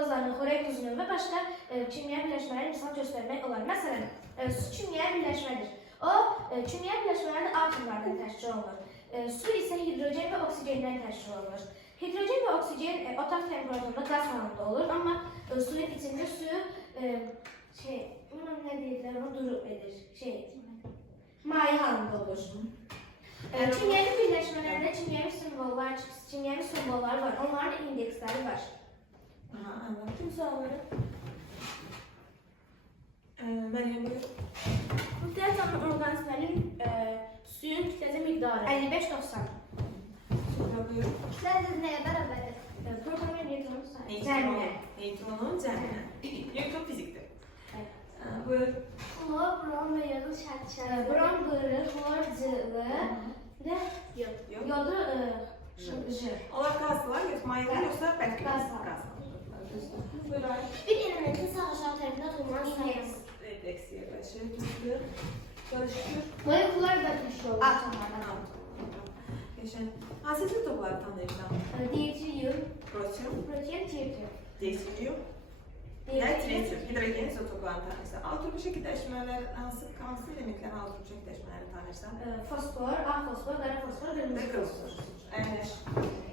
qazanın, xörək duzunun və başqa kimyəvi birləşmələri misal göstərmək olar. Məsələn, su kimyəvi birləşmədir. O, kimyəvi birləşmələrdə atomlardan təşkil olunur. Su isə hidrogen və oksigendən təşkil olunur. Hidrogen və oksigen otaq temperaturunda qaz halında olur, amma suyun içində suyu nə deyirlər, onu duru edir, maye halında olur. Kimyəvi birləşmələrdə kimyəvi simvollar var, onların indeksləri var. Tüm sualları. Məryəm buyur. Nukleatomlu orqanizmlərin suyun kütləsi miqdarı 55-90. Sonra buyur. Kütlədir nəyə bərabərdir? Protonun neutronun sayı. Neutronun cəminə. Newton fizikdir. Buyur. Xlor, brom və yodun şərtçələri. Brom qırı, xlor cılı və yodu şıngıcı. Onlar qazlar, mayelər yoxsa bəlkə? Qaz. Buyur. Bir elementin sağ aşağı tərəfində tutulman sayısı. Refleks yerləşir, düzdür. Qarışır. Moleküllər də təşkil olur atomlardan. Geçen. Hansı izotopları tanıyırsan? Deuterium, Protium, protium, tritium. desiliyum, tritium. Hidrogen izotoplarını tanıyırsan. Alt turbu şəkilləşmələr, hansı elementlərin alt turbu şəkilləşmələrini tanıyırsan? Fosfor, ağ fosfor, qara fosfor, qırmızı fosfor. Əyləş.